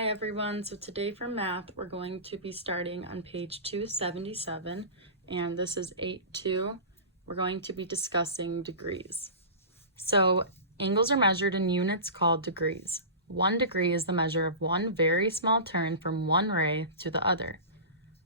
Hi everyone, so today for math we're going to be starting on page 277 and this is 8.2. We're going to be discussing degrees. So angles are measured in units called degrees. 1 degree is the measure of one very small turn from one ray to the other.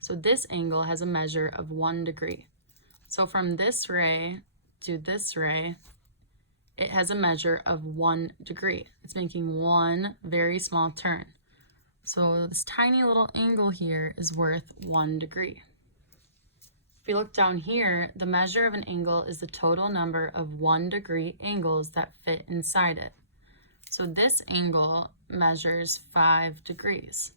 So this angle has a measure of 1 degree. So from this ray to this ray, it has a measure of 1 degree. It's making one very small turn. So this tiny little angle here is worth 1 degree. If we look down here, the measure of an angle is the total number of 1 degree angles that fit inside it. So this angle measures 5 degrees.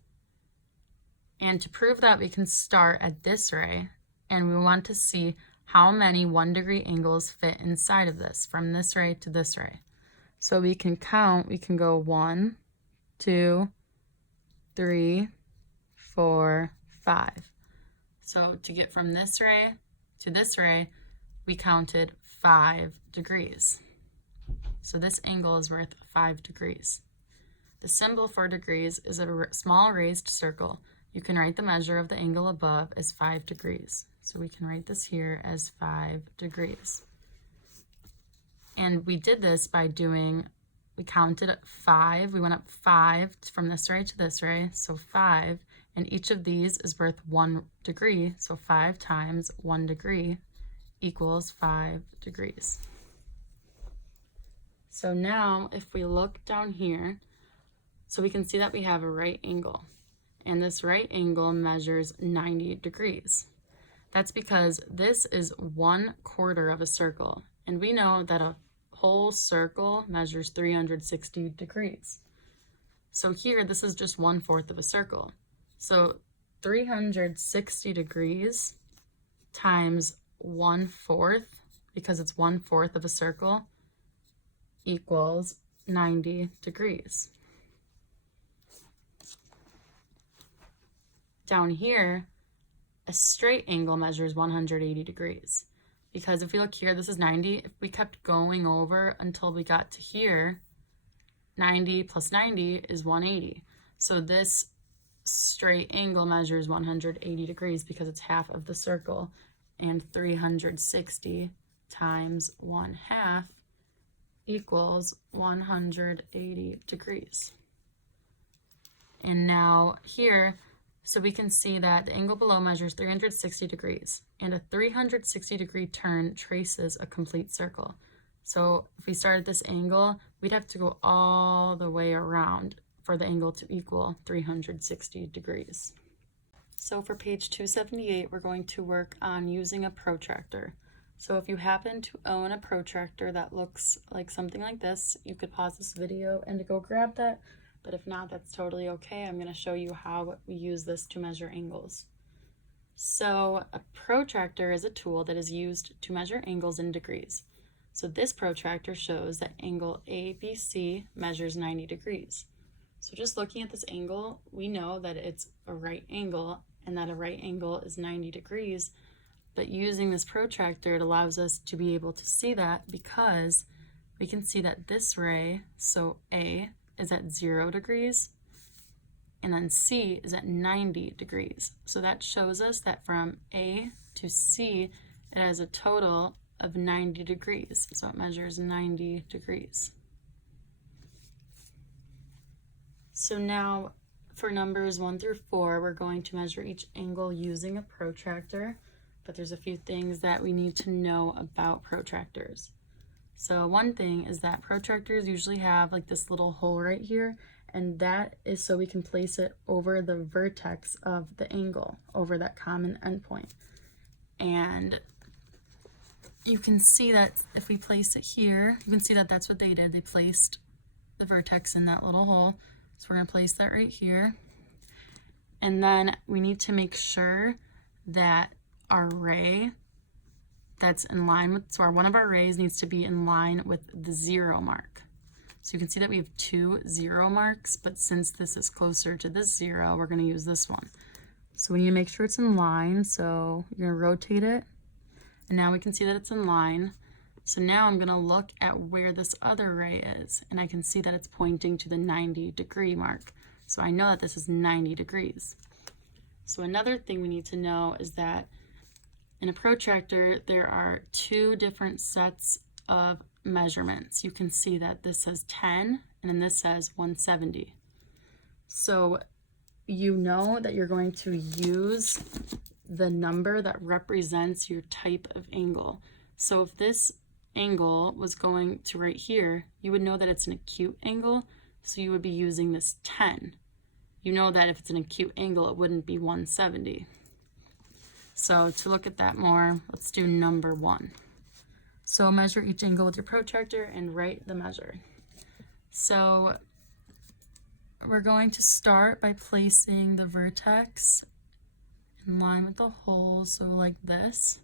And to prove that, we can start at this ray, and we want to see how many 1 degree angles fit inside of this, from this ray to this ray. So we can count, we can go 1, 2, 3, 4, 5. So to get from this ray to this ray, we counted 5 degrees. So this angle is worth 5 degrees. The symbol for degrees is a small raised circle. You can write the measure of the angle above as 5 degrees. So we can write this here as 5 degrees. And we did this by we counted 5, we went up 5 from this ray to this ray, so 5, and each of these is worth 1 degree, so 5 times 1 degree equals 5 degrees. So now if we look down here, so we can see that we have a right angle, and this right angle measures 90 degrees. That's because this is 1/4 of a circle, and we know that a whole circle measures 360 degrees. So here, this is just 1/4 of a circle. So 360 degrees times 1/4, because it's 1/4 of a circle, equals 90 degrees. Down here, a straight angle measures 180 degrees. Because if we look here, this is 90. If we kept going over until we got to here, 90 plus 90 is 180. So this straight angle measures 180 degrees because it's half of the circle, and 360 times 1/2 equals 180 degrees. And now here, so we can see that the angle below measures 360 degrees, and a 360 degree turn traces a complete circle. So if we start at this angle, we'd have to go all the way around for the angle to equal 360 degrees. So for page 278, we're going to work on using a protractor. So if you happen to own a protractor that looks like something like this, you could pause this video and go grab that. But if not, that's totally okay. I'm going to show you how we use this to measure angles. So a protractor is a tool that is used to measure angles in degrees. So this protractor shows that angle ABC measures 90 degrees. So just looking at this angle, we know that it's a right angle and that a right angle is 90 degrees. But using this protractor, it allows us to be able to see that because we can see that this ray, so A, is at 0 degrees, and then C is at 90 degrees. So that shows us that from A to C, it has a total of 90 degrees. So it measures 90 degrees. So now for numbers 1 through 4, we're going to measure each angle using a protractor, but there's a few things that we need to know about protractors. So one thing is that protractors usually have like this little hole right here, and that is so we can place it over the vertex of the angle, over that common endpoint. And you can see that if we place it here, you can see that that's what they did. They placed the vertex in that little hole. So we're going to place that right here. And then we need to make sure that our ray that's in line with, so one of our rays needs to be in line with the 0 mark. So you can see that we have 2 0 marks, but since this is closer to this 0, we're going to use this one. So we need to make sure it's in line, so you're going to rotate it, and now we can see that it's in line. So now I'm going to look at where this other ray is, and I can see that it's pointing to the 90 degree mark. So I know that this is 90 degrees. So another thing we need to know is that in a protractor, there are two different sets of measurements. You can see that this says 10 and then this says 170. So you know that you're going to use the number that represents your type of angle. So if this angle was going to right here, you would know that it's an acute angle, so you would be using this 10. You know that if it's an acute angle, it wouldn't be 170. So to look at that more, let's do number 1. So measure each angle with your protractor and write the measure. So we're going to start by placing the vertex in line with the hole, so like this.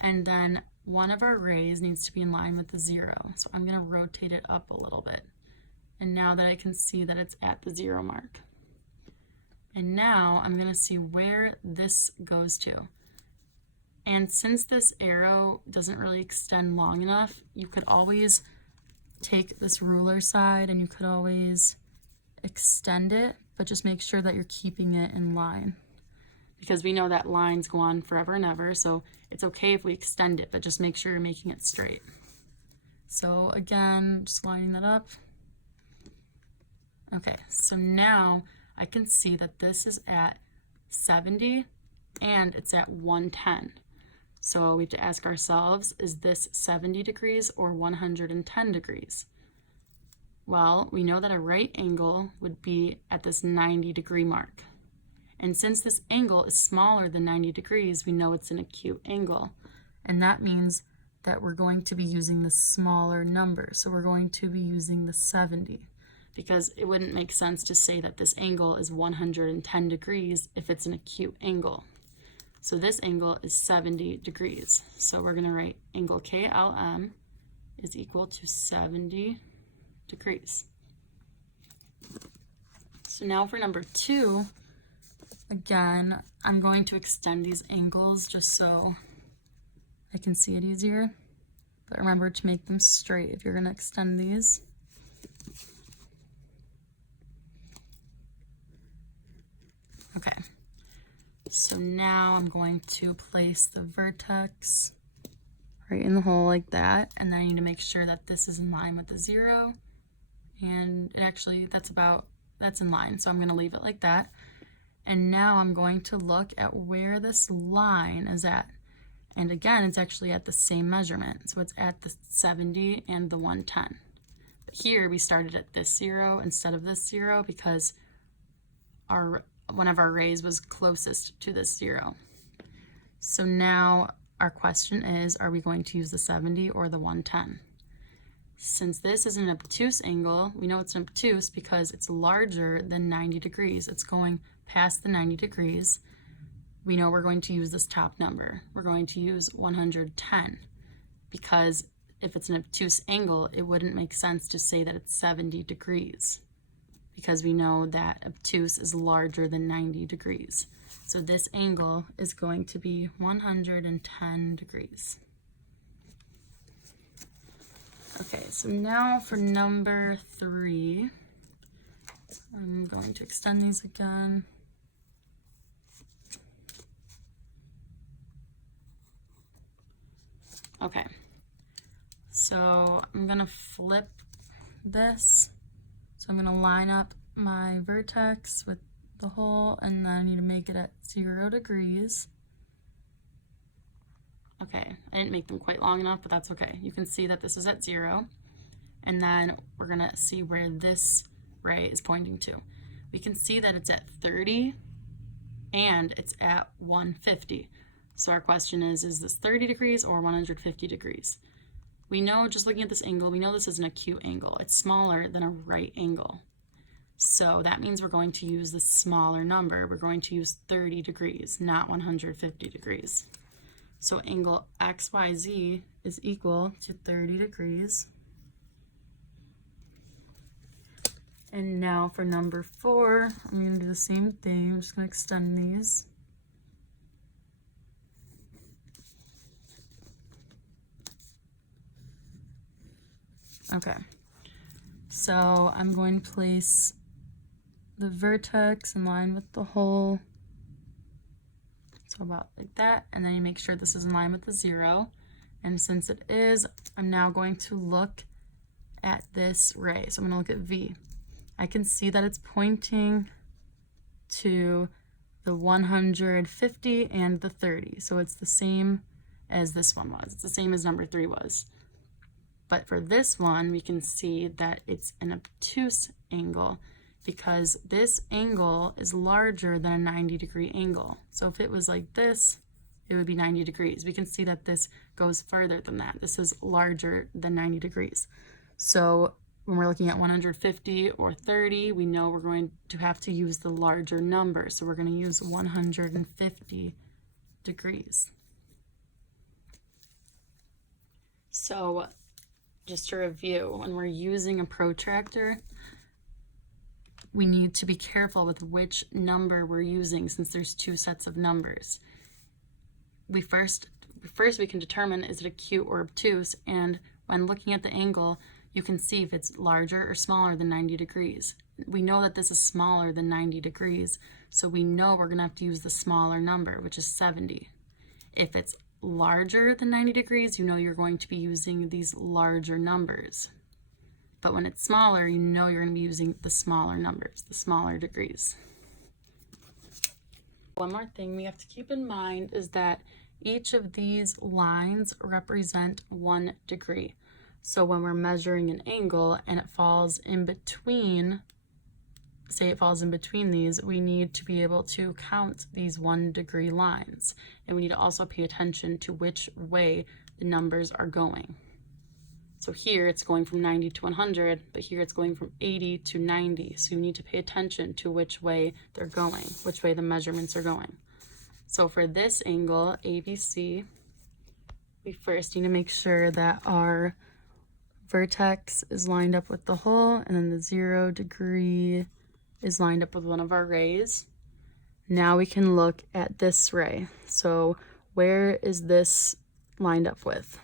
And then one of our rays needs to be in line with the 0. So I'm going to rotate it up a little bit. And now that I can see that it's at the 0 mark. And now I'm going to see where this goes to. And since this arrow doesn't really extend long enough, you could always take this ruler side and you could always extend it, but just make sure that you're keeping it in line. Because we know that lines go on forever and ever, so it's okay if we extend it, but just make sure you're making it straight. So again, just lining that up. Okay, so now I can see that this is at 70 and it's at 110. So we have to ask ourselves, is this 70 degrees or 110 degrees? Well, we know that a right angle would be at this 90 degree mark. And since this angle is smaller than 90 degrees, we know it's an acute angle. And that means that we're going to be using the smaller number. So we're going to be using the 70, because it wouldn't make sense to say that this angle is 110 degrees if it's an acute angle. So this angle is 70 degrees. So we're going to write angle KLM is equal to 70 degrees. So now for number 2, again, I'm going to extend these angles just so I can see it easier. But remember to make them straight if you're going to extend these. Okay, so now I'm going to place the vertex right in the hole like that, and then I need to make sure that this is in line with the 0, and it actually, that's in line, so I'm going to leave it like that. And now I'm going to look at where this line is at. And again, it's actually at the same measurement. So it's at the 70 and the 110. But here we started at this 0 instead of this 0 because one of our rays was closest to this 0. So now our question is, are we going to use the 70 or the 110? Since this is an obtuse angle, we know it's an obtuse because it's larger than 90 degrees. It's going past the 90 degrees. We know we're going to use this top number. We're going to use 110 because if it's an obtuse angle, it wouldn't make sense to say that it's 70 degrees because we know that obtuse is larger than 90 degrees. So this angle is going to be 110 degrees. Okay, so now for number 3, I'm going to extend these again. Okay, so I'm going to flip this. So I'm going to line up my vertex with the hole, and then I need to make it at 0 degrees. Okay, I didn't make them quite long enough, but that's okay. You can see that this is at 0, and then we're going to see where this ray is pointing to. We can see that it's at 30, and it's at 150. So our question is this 30 degrees or 150 degrees? We know, just looking at this angle, we know this is an acute angle. It's smaller than a right angle. So that means we're going to use the smaller number. We're going to use 30 degrees, not 150 degrees. So angle XYZ is equal to 30 degrees. And now for number 4, I'm going to do the same thing. I'm just going to extend these. Okay, so I'm going to place the vertex in line with the hole. So about like that, and then you make sure this is in line with the 0. And since it is, I'm now going to look at this ray. So I'm going to look at V. I can see that it's pointing to the 150 and the 30. So it's the same as this one was. It's the same as number 3 was. But for this one, we can see that it's an obtuse angle because this angle is larger than a 90-degree angle. So if it was like this, it would be 90 degrees. We can see that this goes further than that. This is larger than 90 degrees. So when we're looking at 150 or 30, we know we're going to have to use the larger number. So we're going to use 150 degrees. So just to review, when we're using a protractor, we need to be careful with which number we're using since there's 2 sets of numbers. First we can determine is it acute or obtuse, and when looking at the angle, you can see if it's larger or smaller than 90 degrees. We know that this is smaller than 90 degrees, so we know we're going to have to use the smaller number, which is 70. If it's larger than 90 degrees, you know you're going to be using these larger numbers. But when it's smaller, you know you're going to be using the smaller numbers, the smaller degrees. One more thing we have to keep in mind is that each of these lines represent 1 degree. So when we're measuring an angle and it falls in between, say it falls in between these, we need to be able to count these 1 degree lines. And we need to also pay attention to which way the numbers are going. So here it's going from 90 to 100, but here it's going from 80 to 90. So you need to pay attention to which way they're going, which way the measurements are going. So for this angle, ABC, we first need to make sure that our vertex is lined up with the hole, and then the 0 degree is lined up with one of our rays. Now we can look at this ray. So where is this lined up with?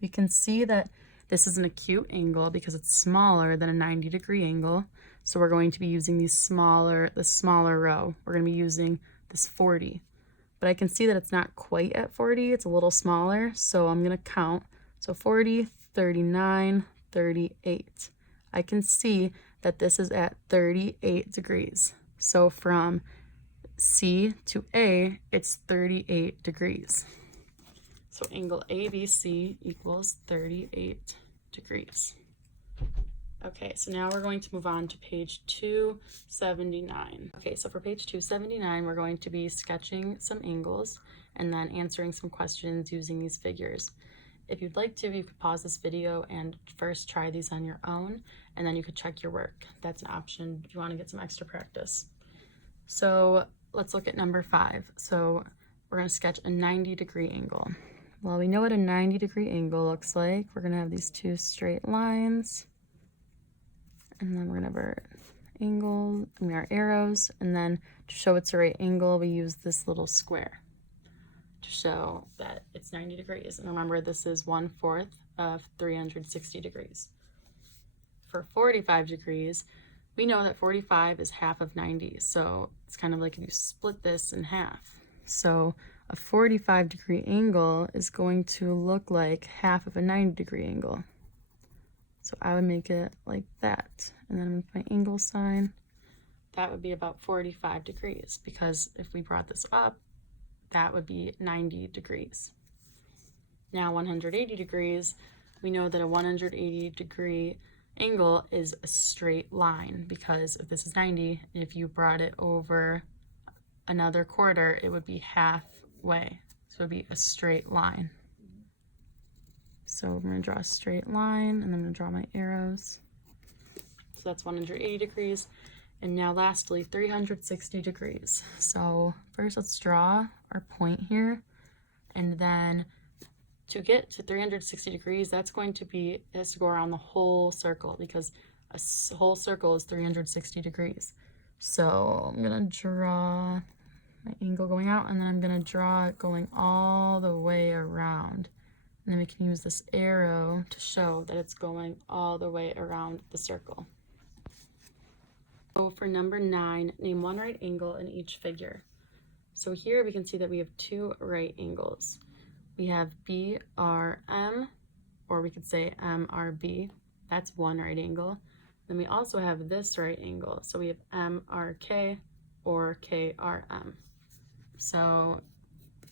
We can see that this is an acute angle because it's smaller than a 90-degree angle. So we're going to be using the smaller row. We're going to be using this 40. But I can see that it's not quite at 40. It's a little smaller. So I'm going to count. So 40, 39, 38. I can see that this is at 38 degrees. So from C to A, it's 38 degrees. So angle ABC equals 38 degrees. Okay, so now we're going to move on to page 279. Okay, so for page 279, we're going to be sketching some angles and then answering some questions using these figures. If you'd like to, you could pause this video and first try these on your own, and then you could check your work. That's an option if you want to get some extra practice. So let's look at number 5. So we're going to sketch a 90-degree angle. Well, we know what a 90-degree angle looks like. We're going to have these 2 straight lines, and then we're going to have our angle, our arrows, and then to show it's a right angle, we use this little square to show that it's 90 degrees. And remember, this is 1/4 of 360 degrees. For 45 degrees, we know that 45 is half of 90. So it's kind of like if you split this in half. So a 45-degree angle is going to look like half of a 90-degree angle. So I would make it like that. And then with my angle sign, that would be about 45 degrees, because if we brought this up, that would be 90 degrees. Now 180 degrees, we know that a 180-degree angle is a straight line, because if this is 90, if you brought it over another quarter, it would be halfway. So it would be a straight line. So I'm going to draw a straight line, and then I'm going to draw my arrows. So that's 180 degrees. And now lastly, 360 degrees. So first let's draw our point here. And then to get to 360 degrees, that's going to be, it has to go around the whole circle, because a whole circle is 360 degrees. So I'm going to draw my angle going out, and then I'm going to draw it going all the way around. And then we can use this arrow to show that it's going all the way around the circle. So for number 9, name one right angle in each figure. So here we can see that we have two right angles. We have BRM, or we could say MRB. That's one right angle. Then we also have this right angle. So we have MRK or KRM. So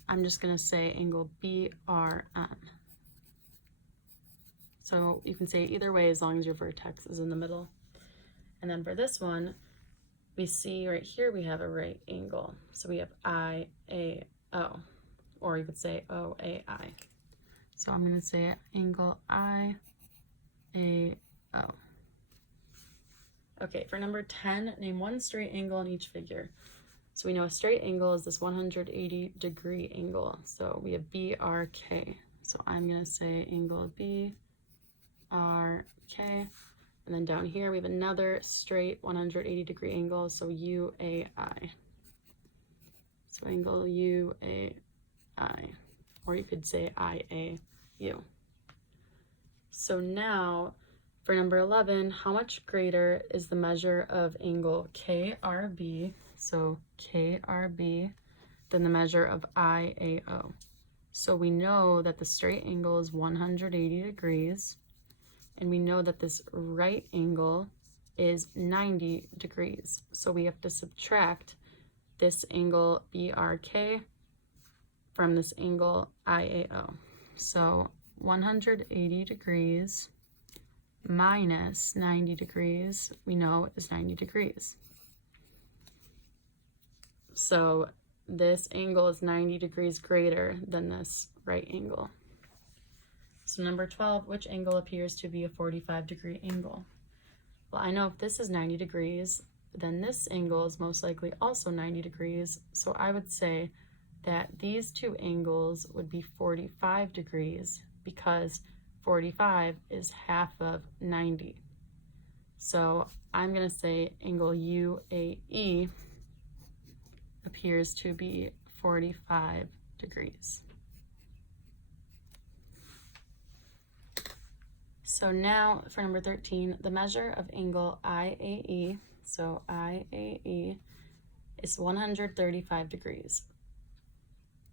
I'm just going to say angle BRM. So you can say it either way as long as your vertex is in the middle. And then for this one, we see right here we have a right angle. So we have IAO, or you could say OAI. So I'm going to say angle IAO. Okay, for number 10, name one straight angle in each figure. So we know a straight angle is this 180 degree angle. So we have BRK. So I'm going to say angle BRK. And then down here we have another straight 180 degree angle, so UAI. So angle UAI, or you could say IAU. So now for number 11, how much greater is the measure of angle KRB, so KRB, than the measure of IAO? So we know that the straight angle is 180 degrees. And we know that this right angle is 90 degrees. So we have to subtract this angle BRK from this angle IAO. So 180 degrees minus 90 degrees, we know is 90 degrees. So this angle is 90 degrees greater than this right angle. So number 12, which angle appears to be a 45 degree angle? Well, I know if this is 90 degrees, then this angle is most likely also 90 degrees. So I would say that these two angles would be 45 degrees because 45 is half of 90. So I'm going to say angle UAE appears to be 45 degrees. So now for number 13, the measure of angle IAE, so IAE is 135 degrees.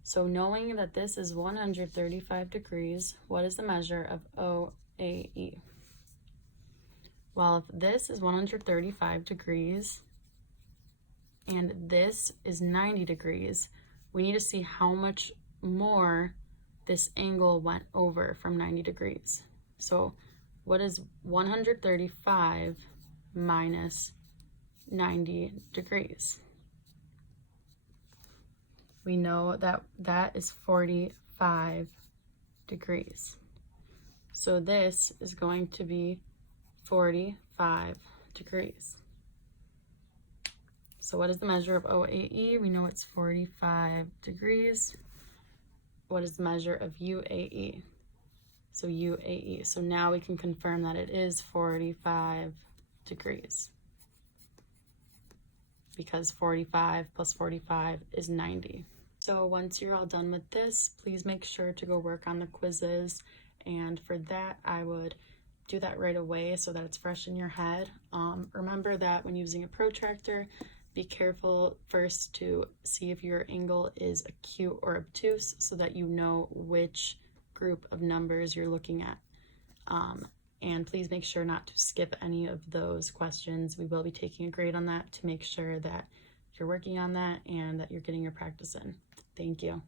So knowing that this is 135 degrees, what is the measure of OAE? Well, if this is 135 degrees and this is 90 degrees, we need to see how much more this angle went over from 90 degrees. So what is 135 minus 90 degrees? We know that that is 45 degrees. So this is going to be 45 degrees. So what is the measure of OAE? We know it's 45 degrees. What is the measure of UAE? So UAE. So now we can confirm that it is 45 degrees because 45 plus 45 is 90. So once you're all done with this, please make sure to go work on the quizzes. And for that, I would do that right away so that it's fresh in your head. Remember that when using a protractor, be careful first to see if your angle is acute or obtuse so that you know which group of numbers you're looking at. And please make sure not to skip any of those questions. We will be taking a grade on that to make sure that you're working on that and that you're getting your practice in. Thank you.